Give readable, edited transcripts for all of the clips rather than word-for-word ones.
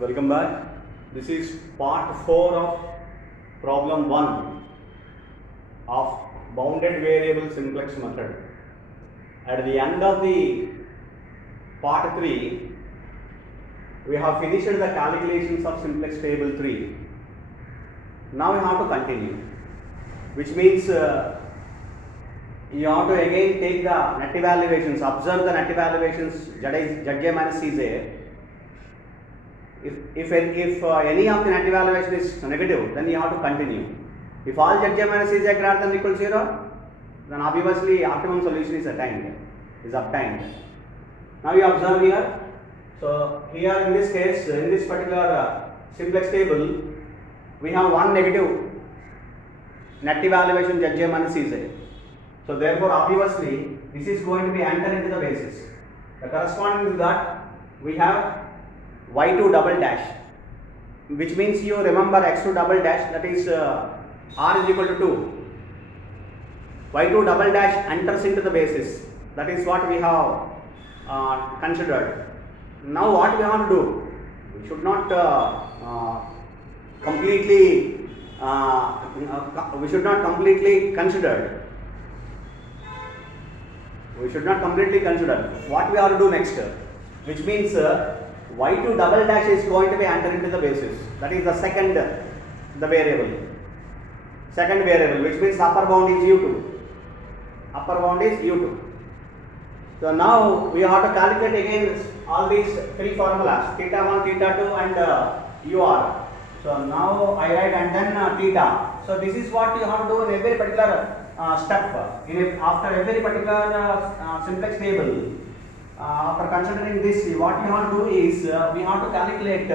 Welcome back. This is part 4 of problem 1 of bounded variable simplex method. At the end of the part 3, we have finished the calculations of simplex table 3. Now we have to continue, which means you have to again take the net evaluations, observe the net evaluations Zj minus Cj. If any of the net evaluation is negative, then you have to continue. If all Zj minus Cj greater than or equal to 0, then obviously optimum solution is obtained. Now you observe here. So here in this case, in this particular simplex table, we have one negative net evaluation Zj minus Cj. So therefore obviously this is going to be entered into the basis. The corresponding to that we have y2 double dash, which means you remember x2 double dash, that is r is equal to 2. y2 double dash enters into the basis. That is what we have considered. Now what we have to do? We should not completely consider. What we have to do next, which means y2 double dash is going to be entered into the basis. That is the second variable, which means upper bound is u2. So now we have to calculate again all these three formulas, theta 1, theta 2 and ur. So now I write and then theta. So this is what you have to do in every particular step. After every particular simplex table, after considering this, what we have to do is we have to calculate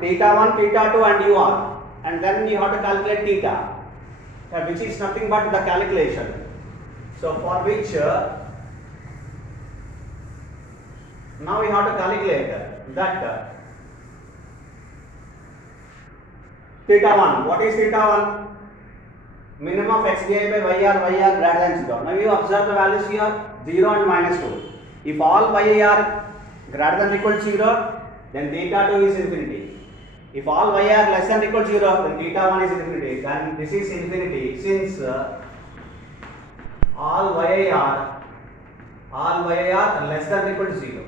theta 1, theta 2 and ur, and then you have to calculate theta, which is nothing but the calculation. So for which now we have to calculate that theta 1. What is theta 1? Minimum of xbi by yr greater than 0. Now you observe the values here 0 and minus 2. If all yr greater than or equal to 0, then theta 2 is infinity. If all yr less than or equal to 0, then theta 1 is infinity. Then this is infinity since all yr less than or equal to 0.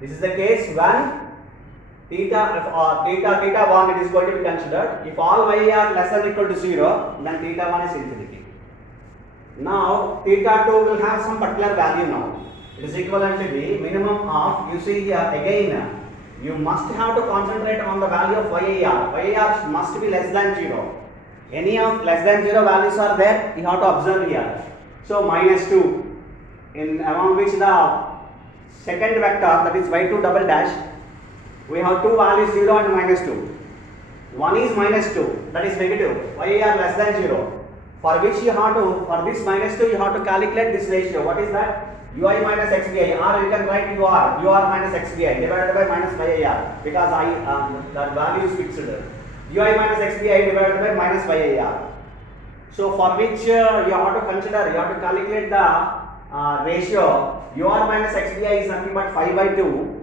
This is the case when theta 1 it is going to be considered. If all yr less than or equal to 0, then theta 1 is infinity. Now theta 2 will have some particular value now. It is equivalent to the minimum of, you see here again, you must have to concentrate on the value of yr. Yr must be less than 0. Any of less than 0 values are there, you have to observe here. So minus 2, in among which the second vector, that is y2 double dash, we have two values 0 and minus 2. One is minus 2, that is negative, yr less than 0. For which you have to, for this minus 2, you have to calculate this ratio. What is that? ui minus xbi, or you can write ur minus xbi divided by minus yr, because that value is fixed. ui minus xbi divided by minus yr. So for which you have to consider, you have to calculate the ratio. ur minus xbi is nothing but 5 by 2.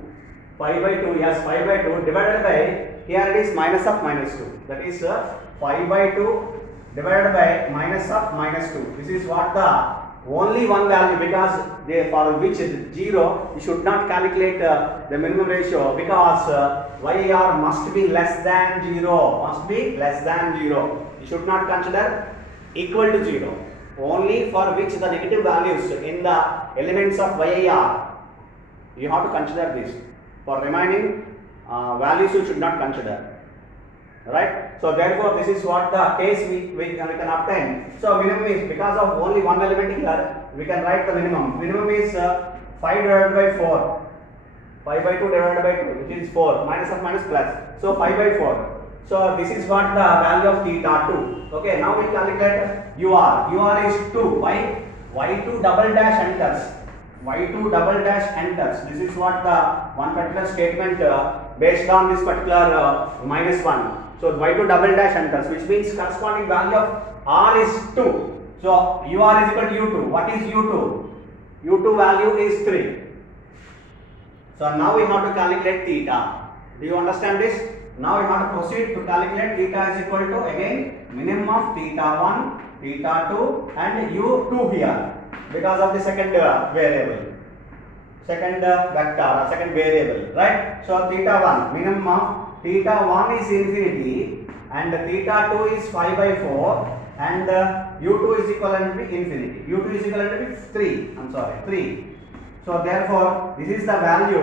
5 by 2, yes, 5 by 2 divided by, here it is minus of minus 2. That is 5 by 2 divided by minus of minus 2. This is what the only one value, because for which 0, you should not calculate the minimum ratio, because yr must be less than 0. You should not consider equal to 0. Only for which the negative values in the elements of yr, you have to consider this. For remaining values you should not consider. Right? So therefore this is what the case we can obtain. So minimum is, because of only one element here, we can write the minimum. Minimum is 5 divided by 4. 5 by 2 divided by 2, which is 4. Minus of minus plus. So 5 by 4. So this is what the value of theta 2. Okay, now we calculate ur. Ur is 2. Why? y2 double dash enters. y2 double dash enters. This is what the one particular statement based on this particular minus 1. So y2 double dash enters, which means corresponding value of r is 2. So ur is equal to u2. What is u2? u2 value is 3. So now we have to calculate theta. Do you understand this? Now we have to proceed to calculate theta is equal to again minimum of theta 1, theta 2 and u2 here because of the second variable, second vector or second variable, right? So theta 1, minimum of theta 1 is infinity and theta 2 is 5 by 4 and u2 is equivalent to infinity. u2 is equivalent to 3, I'm sorry, 3. So therefore, this is the value,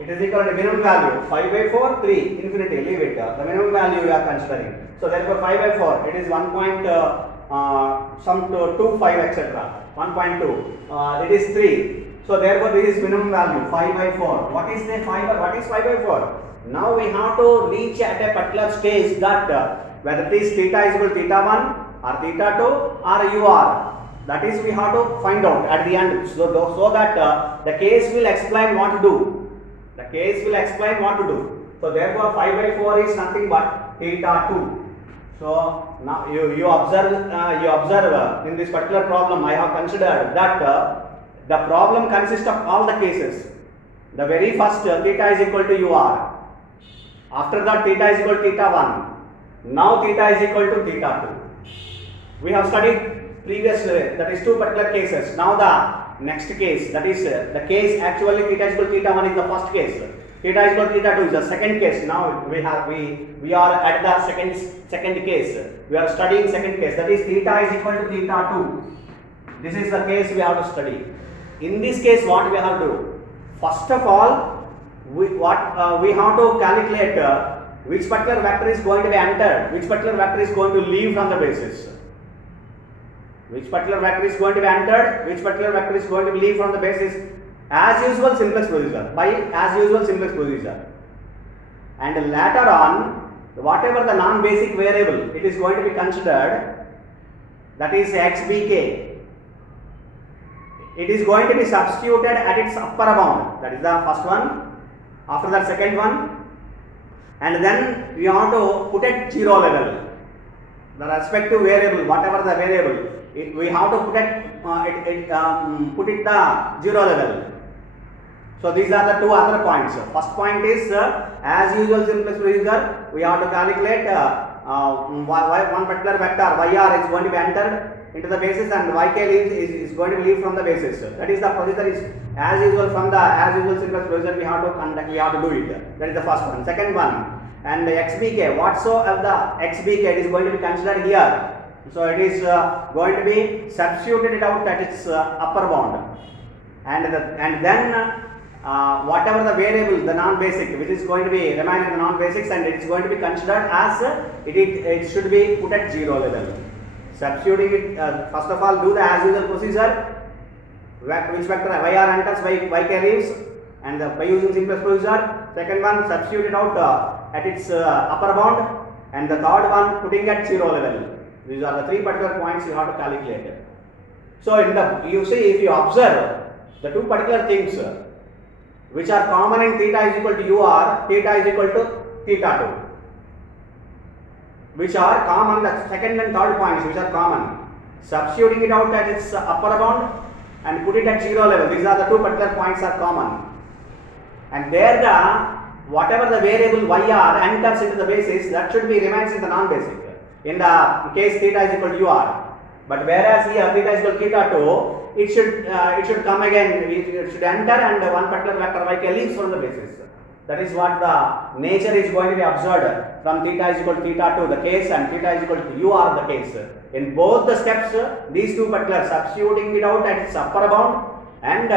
it is equal to minimum value, 5 by 4, 3, infinity, leave it, the minimum value you are considering. So therefore 5 by 4, it is 1.25 etc, 1.2, it is 3. So therefore this is minimum value, 5 by 4. What is 5 by 4? Now we have to reach at a particular stage that whether it is theta is equal to theta 1 or theta 2 or u r. That is we have to find out at the end, so that the case will explain what to do. The case will explain what to do. So therefore 5 by 4 is nothing but theta 2. So now you observe in this particular problem I have considered that the problem consists of all the cases. The very first theta is equal to ur. After that theta is equal to theta 1. Now theta is equal to theta 2. We have studied previously, that is two particular cases. Now the next case, that is the case actually theta is equal to theta 1 is the first case. Theta is equal to theta 2 is the second case. Now we are at the second case. We are studying second case, that is theta is equal to theta 2. This is the case we have to study. In this case what we have to do? First of all, we have to calculate which particular vector is going to be entered, which particular vector is going to leave from the basis. Which particular vector is going to be entered, which particular vector is going to leave from the basis. As usual simplex procedure, by as usual simplex procedure. And later on, whatever the non-basic variable it is going to be considered, that is xbk, it is going to be substituted at its upper bound. That is the first one. After that second one, and then we have to put at 0 level the respective variable, whatever the variable, we have to put it the 0 level. So these are the two other points. First point is as usual simplex procedure, we have to calculate one particular vector yr is going to be entered into the basis and yk is going to leave from the basis. That is the procedure is as usual. From the as usual simplex procedure we have to conduct, we have to do it. That is the first one. Second one, and xbk, whatsoever the xbk it is going to be considered here. So it is going to be substituted out at its upper bound, and then whatever the variable, the non-basic, which is going to be remain in the non-basics, and it is going to be considered as it should be put at 0 level. Substituting it, first of all, do the as usual procedure. Which vector yr enters, yk leaves, and by using simplex procedure. Second one, substitute it out at its upper bound, and the third one putting at 0 level. These are the three particular points you have to calculate. So you see, if you observe the two particular things which are common in theta is equal to ur, theta is equal to theta 2, which are common, the second and third points which are common, substituting it out at its upper bound and put it at 0 level. These are the two particular points are common, and there the whatever the variable yr enters into the basis, that should be remains in the non-basic. In the case theta is equal to ur, but whereas here theta is equal to theta 2, it should come again, it should enter, and one particular vector yk leaves from the basis. That is what the nature is going to be observed from theta is equal to theta 2 the case, and theta is equal to ur the case. In both the steps, these two particular, substituting it out at its upper bound and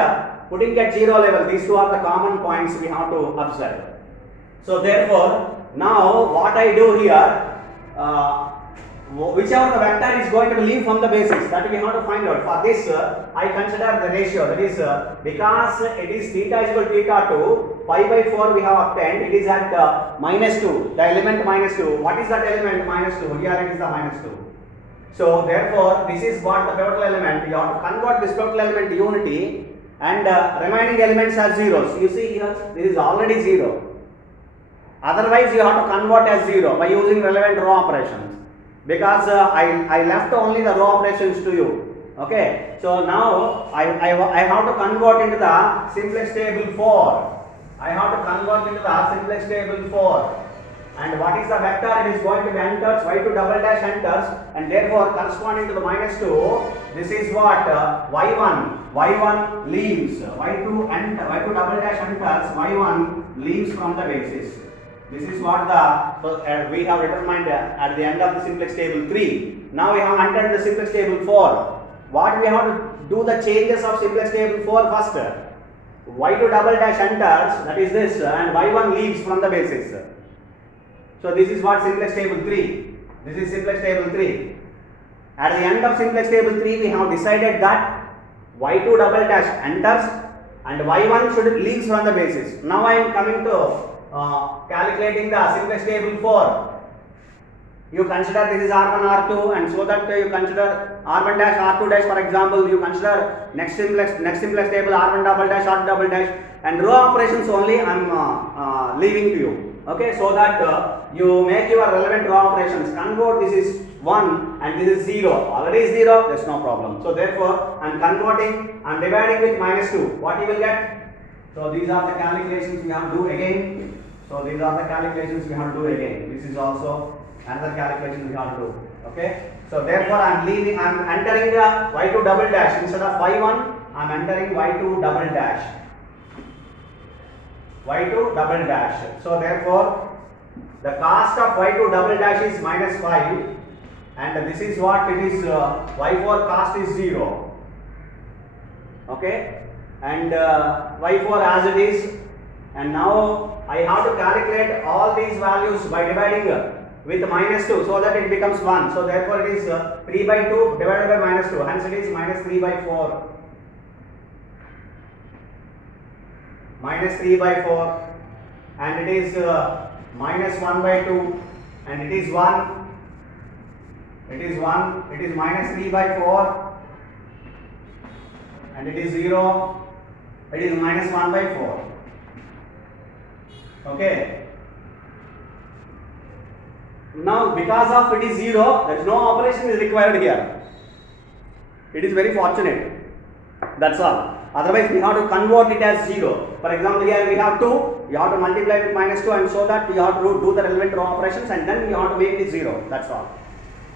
putting at 0 level, these two are the common points we have to observe. So therefore, now what I do here, whichever the vector is going to leave from the basis, that we have to find out. For this, I consider the ratio, that is because it is theta is equal to theta 2, pi by 4 we have obtained, it is at -2, the element -2. What is that element? -2. Here it is the -2. So therefore, this is what the pivotal element. You have to convert this pivotal element to unity, and remaining elements are zeros. You see here, this is already 0. Otherwise, you have to convert as 0 by using relevant row operations. Because I left only the row operations to you. Okay, so now I have to convert into the simplex table 4. I have to convert into the simplex table 4. And what is the vector? It is going to be enters, y2 double dash enters, and therefore corresponding to the minus 2, this is what y1 leaves, y2 double dash enters, y1 leaves from the basis. This is what we have determined at the end of the simplex table 3. Now we have entered the simplex table 4. What we have to do the changes of simplex table 4 first. Y2 double dash enters, that is this, and y1 leaves from the basis. So this is what simplex table 3. This is simplex table 3. At the end of simplex table 3, we have decided that y2 double dash enters and y1 should leaves from the basis. Now I am coming to calculating the simplex table 4. You consider this is R1, R2, and so that you consider R1 dash, R2 dash, for example, you consider next simplex table R1 double dash, R2 double dash, and row operations only I am leaving to you. Okay, so that you make your relevant row operations. Convert this is 1 and this is 0. Already 0, there is no problem. So therefore, I am converting, I am dividing with minus 2. What you will get? So these are the calculations we have to do again. So these are the calculations we have to do again. This is also another calculation we have to do. Okay. So therefore, I am entering the y2 double dash instead of y1. I am entering y2 double dash. y2 double dash. So therefore, the cost of y2 double dash is minus 5, and this is what it is. Y4 cost is 0. Okay, and y4 as it is. And now I have to calculate all these values by dividing with minus 2, so that it becomes 1. So therefore, it is 3 by 2 divided by minus 2. Hence it is minus 3 by 4. Minus 3 by 4, and it is minus 1 by 2, and it is 1. It is 1. It is minus 3 by 4, and it is 0. It is minus 1 by 4. Okay. Now, because of it is 0, there is no operation is required here. It is very fortunate. That's all. Otherwise, we have to convert it as 0. For example, here we have 2, you have to multiply with minus 2, and so that you have to do the relevant row operations, and then you have to make it 0. That's all.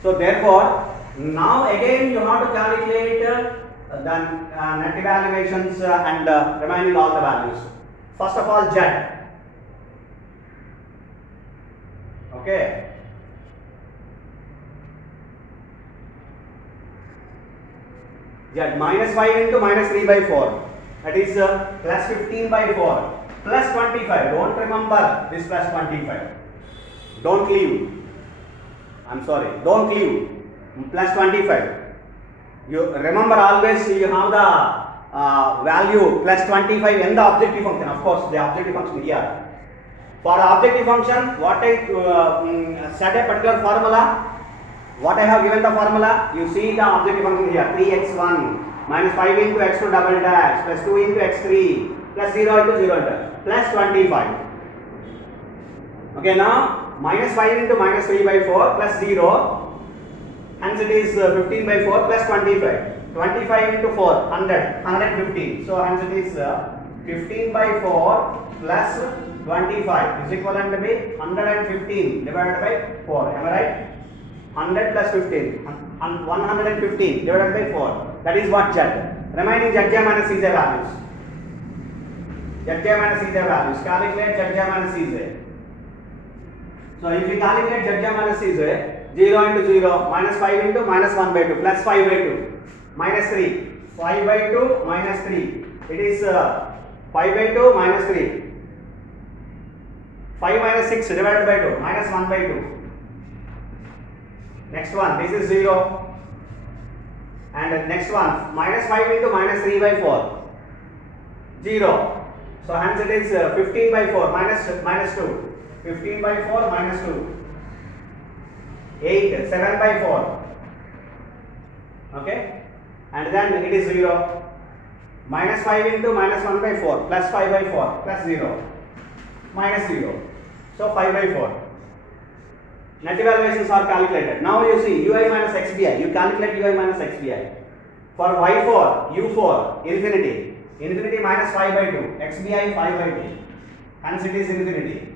So therefore, now again you have to calculate the net evaluations and remaining all the values. First of all, Z. Okay. Z minus 5 into minus 3 by 4, that is plus 15 by 4 plus 25. Don't remember this plus 25. Don't leave. I'm sorry. Don't leave. Plus 25. You remember always you have the value plus 25 in the objective function. Of course, the objective function here. For the objective function, what I set a particular formula. What I have given the formula, you see the objective function here, 3x1 minus 5 into x2 double dash plus 2 into x3 plus 0 into 0 into plus 25. Okay, now minus 5 into minus 3 by 4 plus 0, hence it is 15 by 4 plus 25. 25 into 4, 100, 115. So hence it is 15 by 4 plus 25 is equivalent to be 115 divided by 4. Am I right? 100 plus 15, and 115 divided by 4. That is what Z. Remaining Zj minus Cj values. Zj minus Cj values. Calculate Zj minus Cj. So if you calculate Zj minus Cj, 0 into 0, minus 5 into minus 1 by 2, plus 5 by 2, minus 3, 5 by 2, minus 3. It is 5 by 2, minus 3. 5 minus 6 divided by 2, minus 1 by 2. Next one, this is 0. And next one, minus 5 into minus 3 by 4. 0. So hence it is 15 by 4 minus 2. 15 by 4 minus 2. 8, 7 by 4. Okay. And then it is 0. Minus 5 into minus 1 by 4 plus 5 by 4 plus 0. Minus 0. So 5 by 4. Net evaluations are calculated. Now you see ui minus xbi. You calculate ui minus xbi. For y4, u4, infinity. Infinity minus 5 by 2. xbi 5 by 2. hence it is infinity.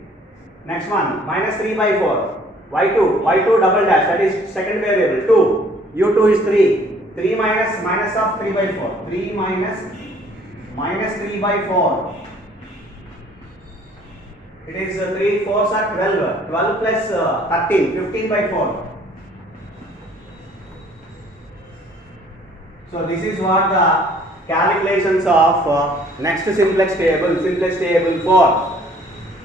Next one, minus 3 by 4. y2 double dash, that is second variable, 2. u2 is 3. 3 minus of 3 by 4. 3 minus 3 by 4. It is 3 4s are 12. 12 plus 13, 15 by 4. So this is what the calculations of next simplex table 4.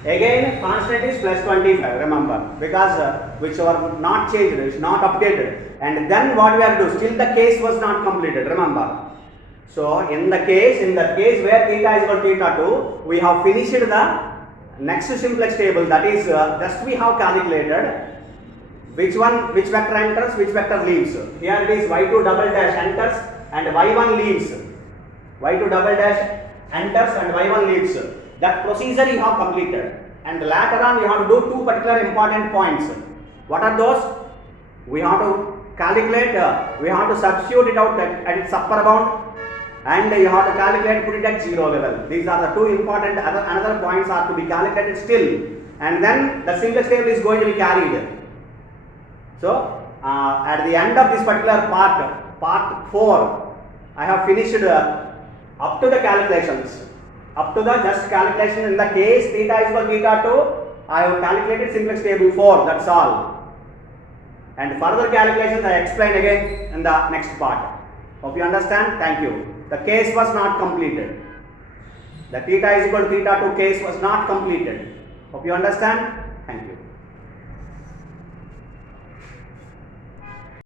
Again, constant is plus 25, remember, because which are not changed, is not updated. And then what we have to do, still the case was not completed, remember. So in the case where theta is equal to theta 2, we have finished the next simplex table, that is just we have calculated which vector enters, which vector leaves. Here it is y2 double dash enters and y1 leaves. y2 double dash enters and y1 leaves. That procedure you have completed, and later on you have to do two particular important points. What are those? We have to calculate, we have to substitute it out at its upper bound, and you have to calculate, put it at 0 level. These are the two important another points are to be calculated still, and then the simplex table is going to be carried. So at the end of this particular part 4, I have finished up to the calculations. Up to the just calculation in the case theta is equal to theta 2, I have calculated simplex table 4, that's all. And further calculations I explain again in the next part. Hope you understand. Thank you. The case was not completed. The theta is equal to theta 2 case was not completed. Hope you understand.